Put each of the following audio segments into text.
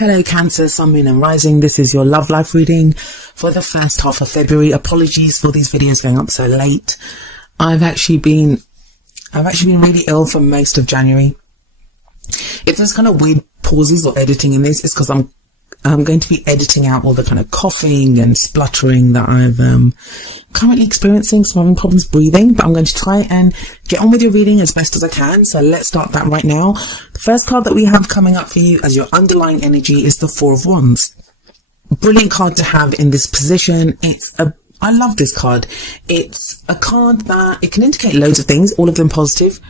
Hello Cancer, Sun, Moon and Rising. This is your love life reading for the first half of February. Apologies for these videos going up so late. I've actually been really ill for most of January. If there's kind of weird pauses or editing in this, it's because I'm going to be editing out all the kind of coughing and spluttering that I've currently experiencing. So I'm having problems breathing, but I'm going to try and get on with your reading as best as I can. So let's start that right now. The first card that we have coming up for you as your underlying energy is the Four of Wands. Brilliant card to have in this position. I love this card. It's a card that it can indicate loads of things, all of them positive.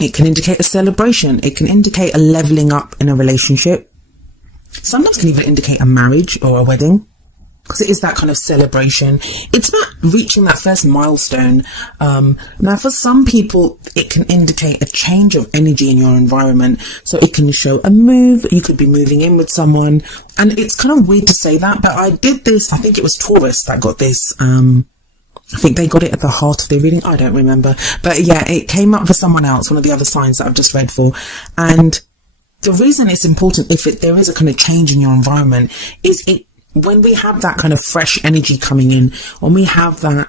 It can indicate a celebration. It can indicate a leveling up in a relationship. Sometimes can even indicate a marriage or a wedding, because it is that kind of celebration. It's about reaching that first milestone. Now, for some people, it can indicate a change of energy in your environment. So it can show a move. You could be moving in with someone. And it's kind of weird to say that, but I did this. I think it was Taurus that got this. I think they got it at the heart of their reading. I don't remember. But yeah, it came up for someone else, one of the other signs that I've just read for. And the reason it's important, if there is a kind of change in your environment, is when we have that kind of fresh energy coming in, when we have that,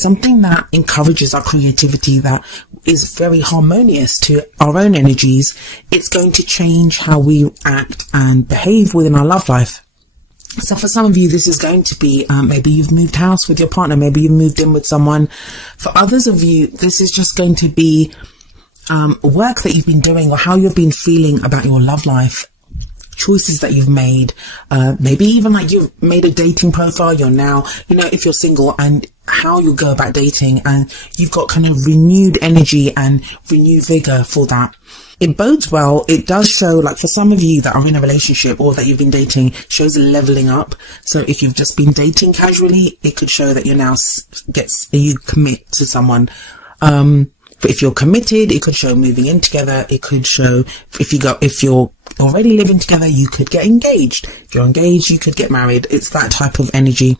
something that encourages our creativity, that is very harmonious to our own energies, it's going to change how we act and behave within our love life. So for some of you, this is going to be, maybe you've moved house with your partner, maybe you've moved in with someone. For others of you, this is just going to be work that you've been doing, or how you've been feeling about your love life, choices that you've made, maybe even like you've made a dating profile, you're now, if you're single, and how you go about dating, and you've got kind of renewed energy and renewed vigor for that. It bodes well. It does show, like for some of you that are in a relationship or that you've been dating, shows a leveling up. So if you've just been dating casually, it could show that you're now you commit to someone. But if you're committed, it could show moving in together. It could show if you're already living together, you could get engaged. If you're engaged, you could get married. It's that type of energy.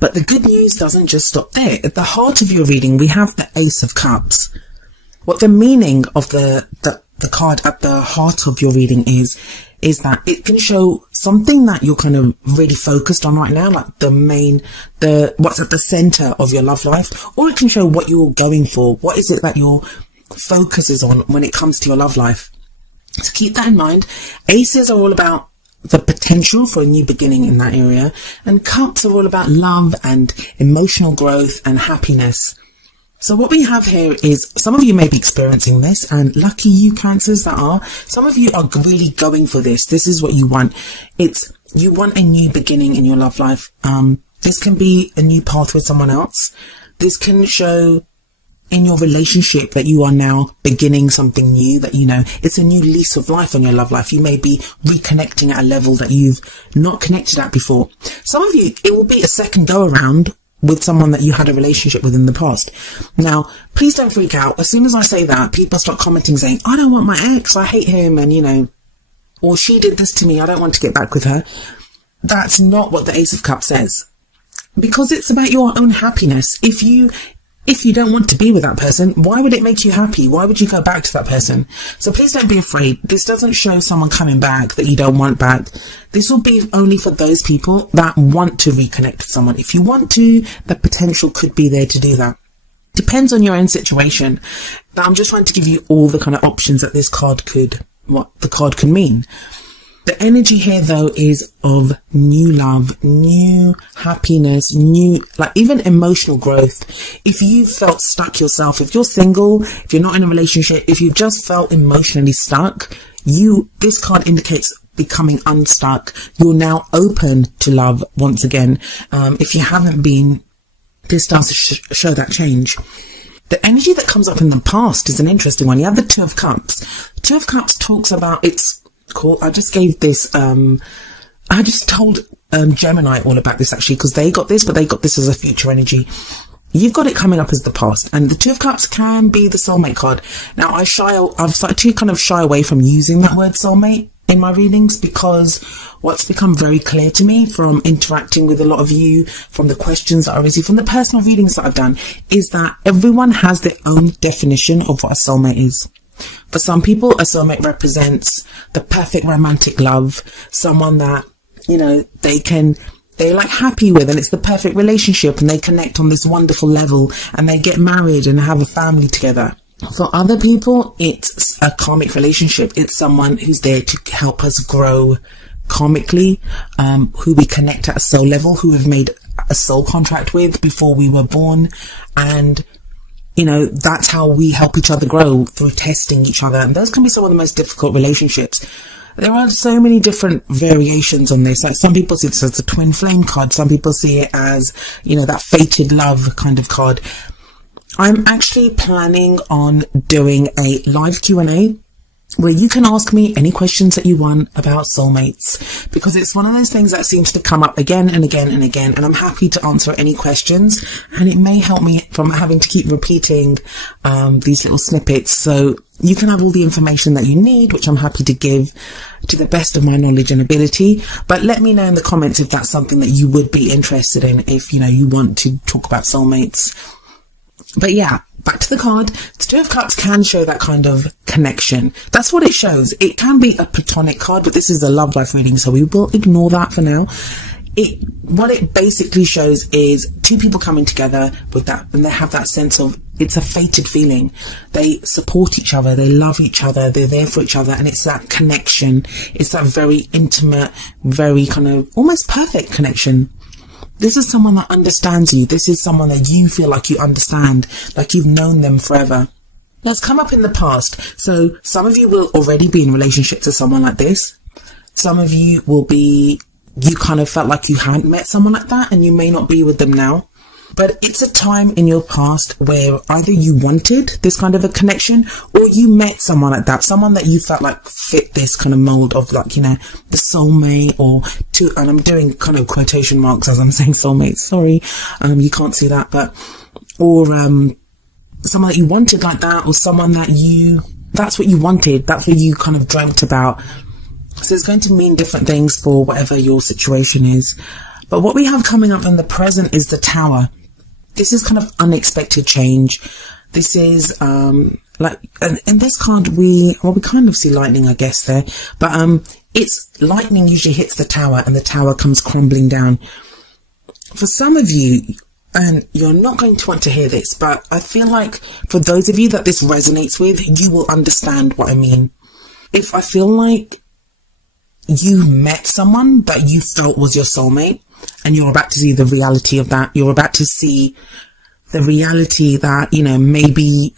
But the good news doesn't just stop there. At the heart of your reading, we have the Ace of Cups. What the meaning of the card at the heart of your reading is that it can show something that you're kind of really focused on right now, like what's at the center of your love life, or it can show what you're going for. What is it that your focus is on when it comes to your love life? So keep that in mind. Aces are all about the potential for a new beginning in that area, and cups are all about love and emotional growth and happiness. So what we have here is, some of you may be experiencing this, and lucky you Cancers that are. Some of you are really going for this. This is what you want. You want a new beginning in your love life. This can be a new path with someone else. This can show in your relationship that you are now beginning something new, that it's a new lease of life on your love life. You may be reconnecting at a level that you've not connected at before. Some of you, it will be a second go around with someone that you had a relationship with in the past. Now, please don't freak out. As soon as I say that, people start commenting saying, I don't want my ex, I hate him, and or she did this to me, I don't want to get back with her. That's not what the Ace of Cups says, because it's about your own happiness. If you don't want to be with that person, why would it make you happy? Why would you go back to that person? So please don't be afraid. This doesn't show someone coming back that you don't want back. This will be only for those people that want to reconnect with someone. If you want to, the potential could be there to do that. Depends on your own situation. But I'm just trying to give you all the kind of options that what the card could mean. The energy here, though, is of new love, new happiness, new, like even emotional growth. If you felt stuck yourself, if you're single, if you're not in a relationship, if you just felt emotionally stuck, this card indicates becoming unstuck. You're now open to love once again. If you haven't been, this starts to show that change. The energy that comes up in the past is an interesting one. You have the Two of Cups. Two of Cups talks about, it's cool. I just gave this, I just told Gemini all about this actually, because they got this, but they got this as a future energy. You've got it coming up as the past, and the Two of Cups can be the soulmate card. Now, I've started to kind of shy away from using that word soulmate in my readings, because what's become very clear to me from interacting with a lot of you, from the questions that I receive, from the personal readings that I've done, is that everyone has their own definition of what a soulmate is. For some people, a soulmate represents the perfect romantic love, someone that, they're like happy with, and it's the perfect relationship, and they connect on this wonderful level, and they get married and have a family together. For other people, it's a karmic relationship. It's someone who's there to help us grow karmically, who we connect at a soul level, who we've made a soul contract with before we were born. And, that's how we help each other grow, through testing each other. And those can be some of the most difficult relationships. There are so many different variations on this. Like, some people see this as a twin flame card. Some people see it as, that fated love kind of card. I'm actually planning on doing a live Q&A where you can ask me any questions that you want about soulmates, because it's one of those things that seems to come up again and again and again, and I'm happy to answer any questions, and it may help me from having to keep repeating these little snippets, so you can have all the information that you need, which I'm happy to give to the best of my knowledge and ability. But let me know in the comments if that's something that you would be interested in, if you want to talk about soulmates. But yeah, back to the card. The Two of Cups can show that kind of connection. That's what it shows. It can be a platonic card, but this is a love life reading, so we will ignore that for now. What it basically shows is two people coming together with that, and they have that sense of, it's a fated feeling. They support each other, they love each other, they're there for each other, and it's that connection. It's that very intimate, very kind of almost perfect connection. This is someone that understands you. This is someone that you feel like you understand, like you've known them forever. That's come up in the past. So some of you will already be in relationship to someone like this. Some of you will be, you kind of felt like you hadn't met someone like that, and you may not be with them now. But it's a time in your past where either you wanted this kind of a connection, or you met someone like that, someone that you felt like fit this kind of mold of, like, the soulmate, and I'm doing kind of quotation marks as I'm saying soulmate, sorry, you can't see that, or someone that you wanted like that, or someone that that's what you wanted, that's what you kind of dreamt about. So it's going to mean different things for whatever your situation is. But what we have coming up in the present is the Tower. This is kind of unexpected change. This is like, and in this card we kind of see lightning, I guess, there, but it's lightning usually hits the Tower, and the Tower comes crumbling down. For some of you, and you're not going to want to hear this, but I feel like for those of you that this resonates with, you will understand what I mean. If I feel like you met someone that you felt was your soulmate, and you're about to see the reality of that, you're about to see the reality that, maybe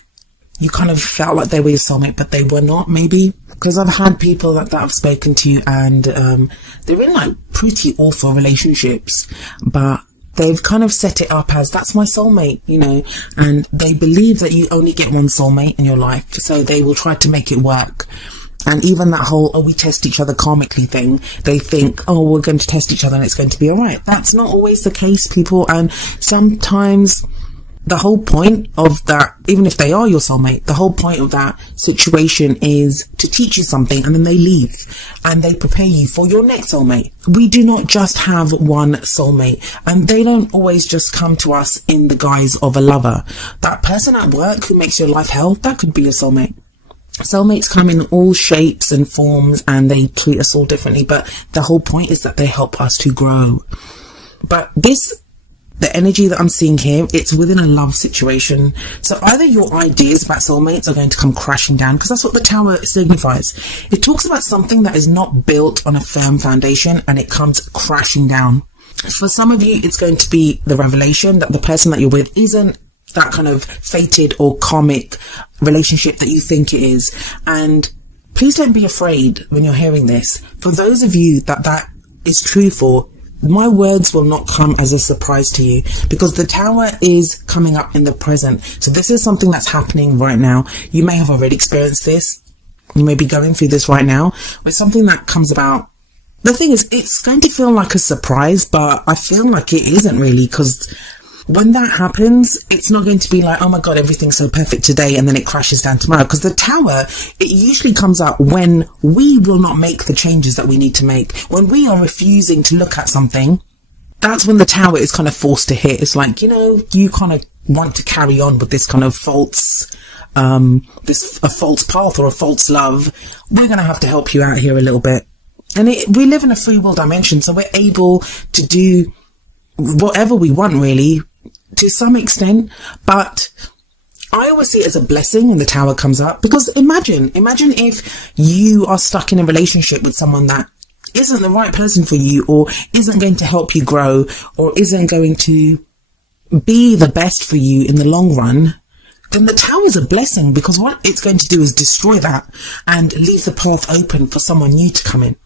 you kind of felt like they were your soulmate, but they were not, maybe. Because I've had people that I've spoken to, and they're in like pretty awful relationships, but they've kind of set it up as, that's my soulmate, and they believe that you only get one soulmate in your life, so they will try to make it work. And even that whole, we test each other karmically thing, they think, we're going to test each other and it's going to be alright. That's not always the case, people. And sometimes the whole point of that, even if they are your soulmate, the whole point of that situation is to teach you something, and then they leave and they prepare you for your next soulmate. We do not just have one soulmate, and they don't always just come to us in the guise of a lover. That person at work who makes your life hell, that could be your soulmate. Soulmates come in all shapes and forms, and they treat us all differently, but the whole point is that they help us to grow. But the energy that I'm seeing here, it's within a love situation. So either your ideas about soulmates are going to come crashing down, because that's what the Tower signifies. It talks about something that is not built on a firm foundation, and it comes crashing down. For some of you, it's going to be the revelation that the person that you're with isn't that kind of fated or karmic relationship that you think it is. And please don't be afraid when you're hearing this. For those of you that is true for, my words will not come as a surprise to you, because the Tower is coming up in the present. So this is something that's happening right now. You may have already experienced this. You may be going through this right now, with something that comes about. The thing is, it's going to feel like a surprise, but I feel like it isn't really, because when that happens, it's not going to be like, oh my God, everything's so perfect today, and then it crashes down tomorrow. Because the Tower, it usually comes out when we will not make the changes that we need to make. When we are refusing to look at something, that's when the Tower is kind of forced to hit. It's like, you kind of want to carry on with this kind of false a false path or a false love, we're going to have to help you out here a little bit. And we live in a free will dimension, so we're able to do whatever we want, really, to some extent. But I always see it as a blessing when the Tower comes up, because imagine if you are stuck in a relationship with someone that isn't the right person for you, or isn't going to help you grow, or isn't going to be the best for you in the long run. Then the Tower is a blessing, because what it's going to do is destroy that and leave the path open for someone new to come in,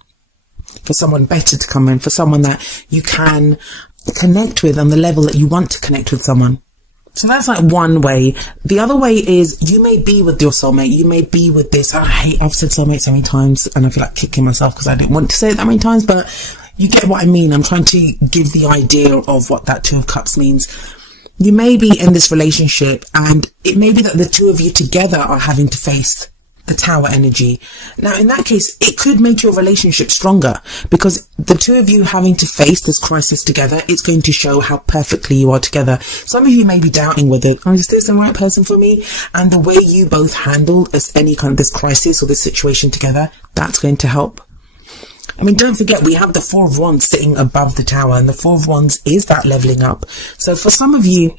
for someone better to come in, for someone that you can connect with on the level that you want to connect with someone. So that's like one way. The other way is you may be with your soulmate. You may be with this. I've said soulmate so many times and I feel like kicking myself because I didn't want to say it that many times, but you get what I mean. I'm trying to give the idea of what that Two of Cups means. You may be in this relationship and it may be that the two of you together are having to face the Tower energy. Now, in that case, it could make your relationship stronger, because the two of you having to face this crisis together, it's going to show how perfectly you are together. Some of you may be doubting whether, is this the right person for me? And the way you both handle any kind of this crisis or this situation together, that's going to help. I mean, don't forget, we have the Four of Wands sitting above the Tower, and the Four of Wands is that leveling up. So for some of you,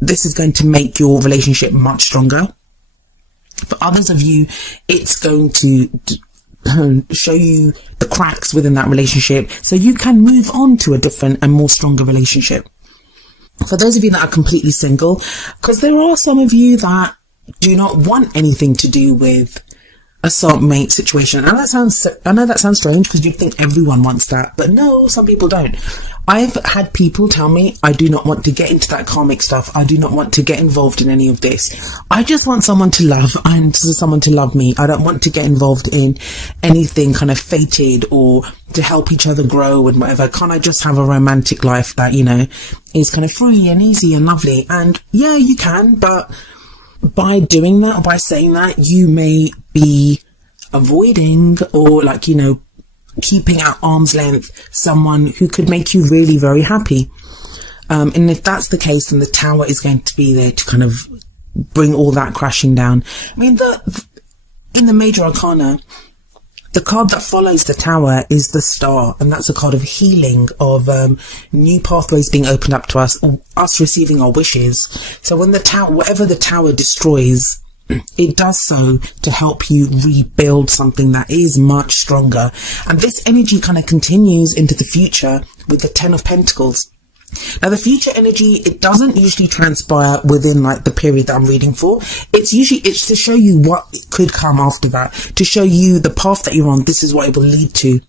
this is going to make your relationship much stronger. For others of you, it's going to show you the cracks within that relationship so you can move on to a different and more stronger relationship. For those of you that are completely single, because there are some of you that do not want anything to do with a soulmate situation. And I know that sounds strange, because you think everyone wants that, but no, some people don't. I've had people tell me, I do not want to get into that karmic stuff. I do not want to get involved in any of this. I just want someone to love and someone to love me. I don't want to get involved in anything kind of fated or to help each other grow and whatever. Can't I just have a romantic life that, is kind of free and easy and lovely? And yeah, you can, but by doing that, or by saying that, you may be avoiding or keeping at arm's length someone who could make you really very happy. And if that's the case, then the Tower is going to be there to kind of bring all that crashing down. I mean, in the Major Arcana, the card that follows the Tower is the Star, and that's a card of healing, of new pathways being opened up to us, or us receiving our wishes. So when the Tower, whatever the Tower destroys, it does so to help you rebuild something that is much stronger. And this energy kind of continues into the future with the Ten of Pentacles. Now, the future energy, it doesn't usually transpire within the period that I'm reading for. It's to show you what could come after that, to show you the path that you're on. This is what it will lead to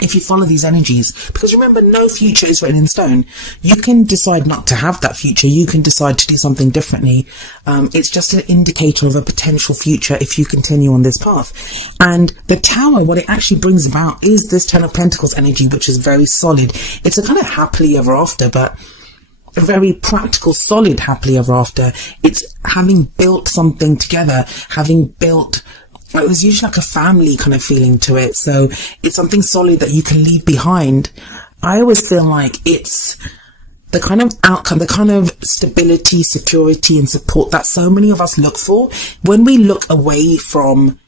if you follow these energies. Because remember, no future is written in stone. You can decide not to have that future. You can decide to do something differently. It's just an indicator of a potential future if you continue on this path. And the Tower, what it actually brings about is this Ten of Pentacles energy, which is very solid. It's a kind of happily ever after, but a very practical, solid happily ever after. It's having built something together, it was usually like a family kind of feeling to it. So it's something solid that you can leave behind. I always feel like it's the kind of outcome, the kind of stability, security and support that so many of us look for when we look away from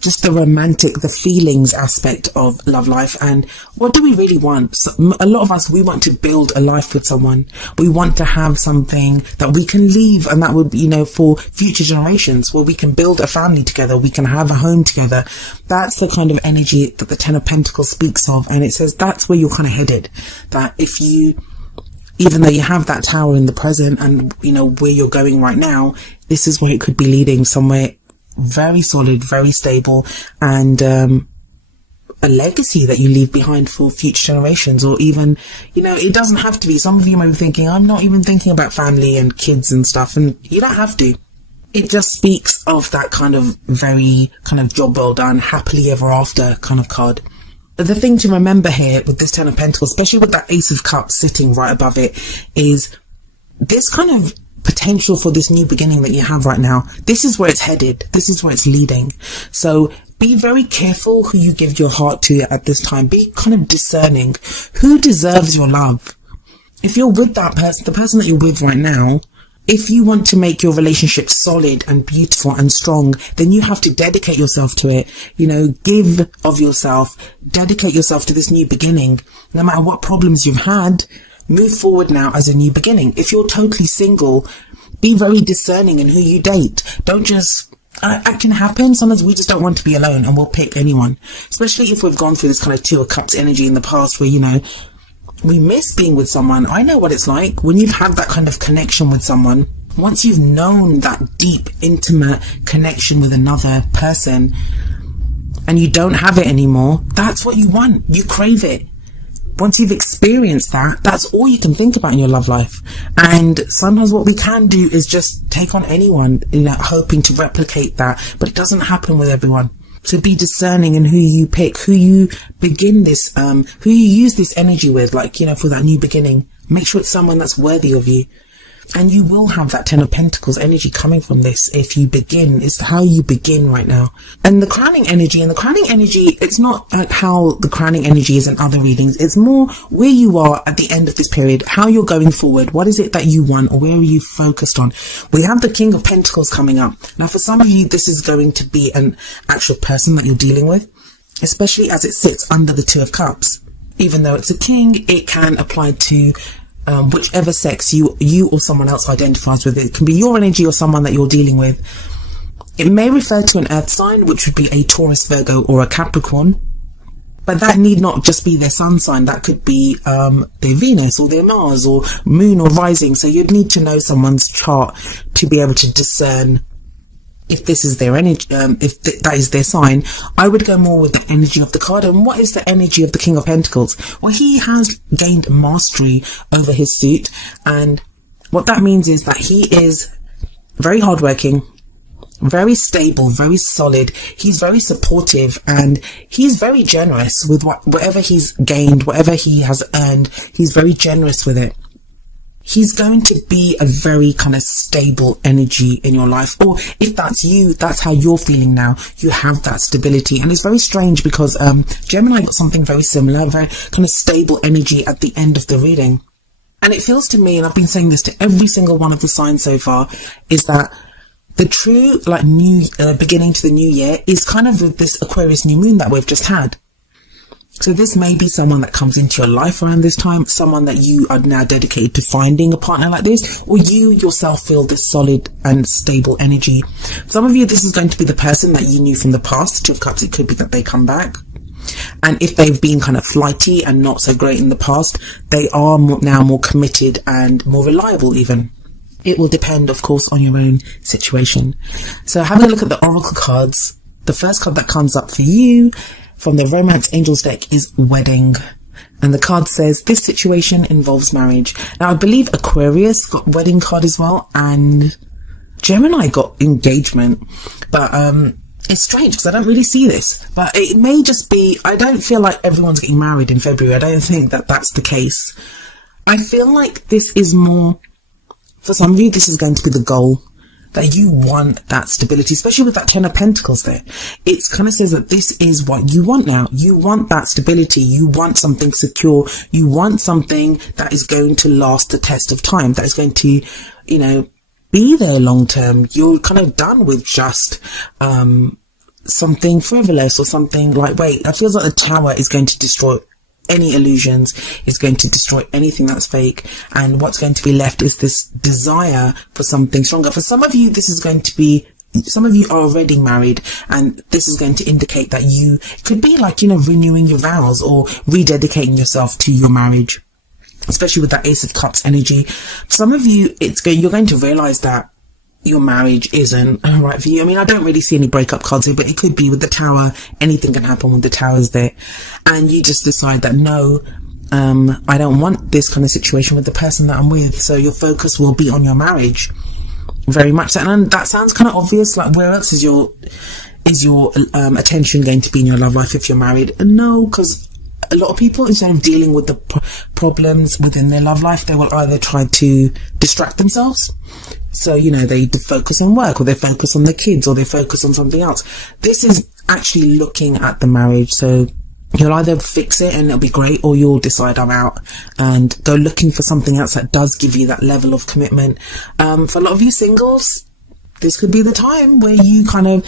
just the romantic, the feelings aspect of love life. And what do we really want? So, a lot of us, we want to build a life with someone. We want to have something that we can leave, and that would be, for future generations, where we can build a family together, we can have a home together. That's the kind of energy that the Ten of Pentacles speaks of. And it says that's where you're kind of headed. That if you, even though you have that Tower in the present and, where you're going right now, this is where it could be leading, somewhere very solid, very stable, and a legacy that you leave behind for future generations. Or even, it doesn't have to be. Some of you might be thinking, I'm not even thinking about family and kids and stuff, and you don't have to. It just speaks of that kind of very kind of job well done, happily ever after kind of card. The thing to remember here with this Ten of Pentacles, especially with that Ace of Cups sitting right above it, is this kind of potential for this new beginning that you have right now. This is where it's headed. This is where it's leading. So be very careful who you give your heart to at this time. Be kind of discerning. Who deserves your love? If you're with that person, the person that you're with right now, if you want to make your relationship solid and beautiful and strong, then you have to dedicate yourself to it. Give of yourself, dedicate yourself to this new beginning. No matter what problems you've had, move forward now as a new beginning. If you're totally single, be very discerning in who you date. Don't just, it can happen. Sometimes we just don't want to be alone and we'll pick anyone, especially if we've gone through this kind of Two of Cups energy in the past where, we miss being with someone. I know what it's like when you've had that kind of connection with someone. Once you've known that deep, intimate connection with another person and you don't have it anymore, that's what you want. You crave it. Once you've experienced that, that's all you can think about in your love life. And sometimes what we can do is just take on anyone, hoping to replicate that. But it doesn't happen with everyone. So be discerning in who you pick, who you begin this, who you use this energy with, for that new beginning. Make sure it's someone that's worthy of you. And you will have that Ten of Pentacles energy coming from this if you begin. It's how you begin right now. And the crowning energy, it's not like how the crowning energy is in other readings. It's more where you are at the end of this period, how you're going forward. What is it that you want, or where are you focused on? We have the King of Pentacles coming up. Now, for some of you, this is going to be an actual person that you're dealing with, especially as it sits under the Two of Cups. Even though it's a king, it can apply to whichever sex you or someone else identifies with. It can be your energy or someone that you're dealing with. It may refer to an earth sign, which would be a Taurus, Virgo, or a Capricorn. But that need not just be their sun sign. That could be their Venus or their Mars or moon or rising. So you'd need to know someone's chart to be able to discern if this is their energy, if that is their sign. I would go more with the energy of the card. And what is the energy of the King of Pentacles? Well, he has gained mastery over his suit. And what that means is that he is very hardworking, very stable, very solid. He's very supportive, and he's very generous with whatever he's gained, whatever he has earned. He's very generous with it. He's going to be a very kind of stable energy in your life. Or if that's you, that's how you're feeling now. You have that stability. And it's very strange because Gemini got something very similar, very kind of stable energy at the end of the reading. And it feels to me, and I've been saying this to every single one of the signs so far, is that the true new beginning to the new year is kind of with this Aquarius new moon that we've just had. So this may be someone that comes into your life around this time, someone that you are now dedicated to finding a partner like this, or you yourself feel this solid and stable energy. For some of you, this is going to be the person that you knew from the past. Two of Cups, it could be that they come back. And if they've been kind of flighty and not so great in the past, they are now more committed and more reliable even. It will depend, of course, on your own situation. So having a look at the Oracle cards, the first card that comes up for you from the Romance Angels deck is Wedding. And the card says, this situation involves marriage. Now, I believe Aquarius got Wedding card as well, and Gemini got Engagement. But it's strange because I don't really see this. But it may just be, I don't feel like everyone's getting married in February. I don't think that that's the case. I feel like this is more, for some of you, this is going to be the goal. That you want that stability, especially with that Ten of Pentacles there. It kind of says that this is what you want now. You want that stability. You want something secure. You want something that is going to last the test of time. That is going to, be there long term. You're kind of done with just something frivolous or something lightweight. It feels like the Tower is going to destroy any illusions, is going to destroy anything that's fake, and what's going to be left is this desire for something stronger. For some of you, this is going to be, some of you are already married, and this is going to indicate that you could be renewing your vows or rededicating yourself to your marriage, especially with that Ace of Cups energy. For some of you, you're going to realize that your marriage isn't right for you. I mean, I don't really see any breakup cards here, but it could be with the Tower. Anything can happen with the Towers there. And you just decide that, no, I don't want this kind of situation with the person that I'm with. So your focus will be on your marriage. Very much so. And that sounds kind of obvious. Like, where else is your attention going to be in your love life if you're married? No, because a lot of people, instead of dealing with the problems within their love life, they will either try to distract themselves. So, they focus on work, or they focus on the kids, or they focus on something else. This is actually looking at the marriage. So You'll either fix it and it'll be great, or you'll decide I'm out and go looking for something else that does give you that level of commitment. For a lot of you singles, this could be the time where you kind of,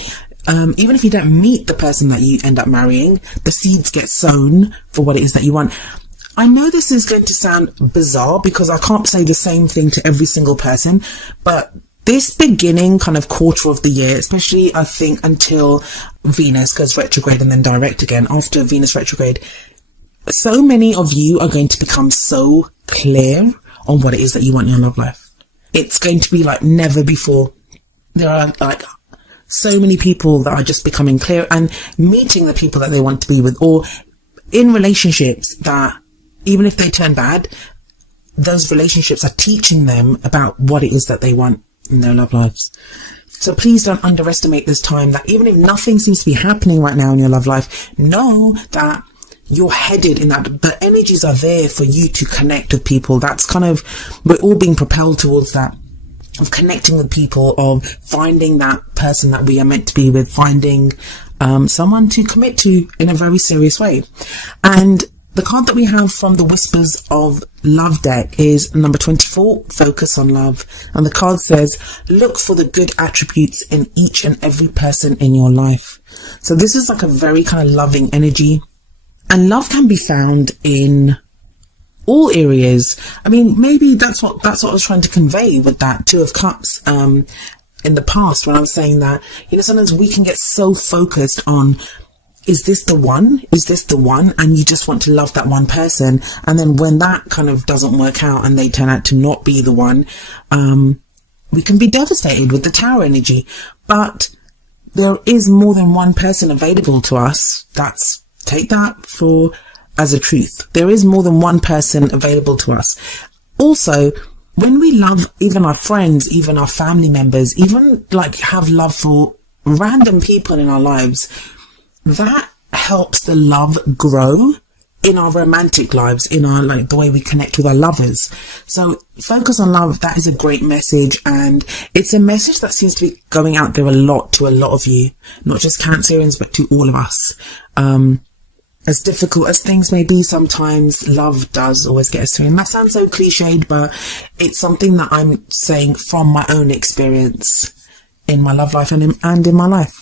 even if you don't meet the person that you end up marrying, the seeds get sown for what it is that you want. I know this is going to sound bizarre because I can't say the same thing to every single person, but this beginning kind of quarter of the year, especially I think until Venus goes retrograde and then direct again after Venus retrograde, so many of you are going to become so clear on what it is that you want in your love life. It's going to be like never before. There are like so many people that are just becoming clear and meeting the people that they want to be with, or in relationships that even if they turn bad, those relationships are teaching them about what it is that they want in their love lives. So please don't underestimate this time, that even if nothing seems to be happening right now in your love life, know that you're headed in that. The energies are there for you to connect with people. That's kind of, we're all being propelled towards that, of connecting with people, of finding that person that we are meant to be with, finding someone to commit to in a very serious way. And the card that we have from the Whispers of Love deck is number 24, Focus on Love. And the card says, look for the good attributes in each and every person in your life. So this is like a very kind of loving energy. And love can be found in all areas. I mean, maybe that's what I was trying to convey with that Two of Cups in the past, when I was saying that, you know, sometimes we can get so focused on, is this the one? Is this the one? And you just want to love that one person. And then when that kind of doesn't work out and they turn out to not be the one, we can be devastated with the Tower energy. But there is more than one person available to us. Take that for as a truth. There is more than one person available to us. Also, when we love even our friends, even our family members, even like have love for random people in our lives, that helps the love grow in our romantic lives, in our, like, the way we connect with our lovers. So focus on love. That is a great message, and it's a message that seems to be going out there a lot to a lot of you, not just Cancerians, but to all of us. As difficult as things may be, sometimes love does always get us through. And that sounds so cliched, but it's something that I'm saying from my own experience in my love life and in my life.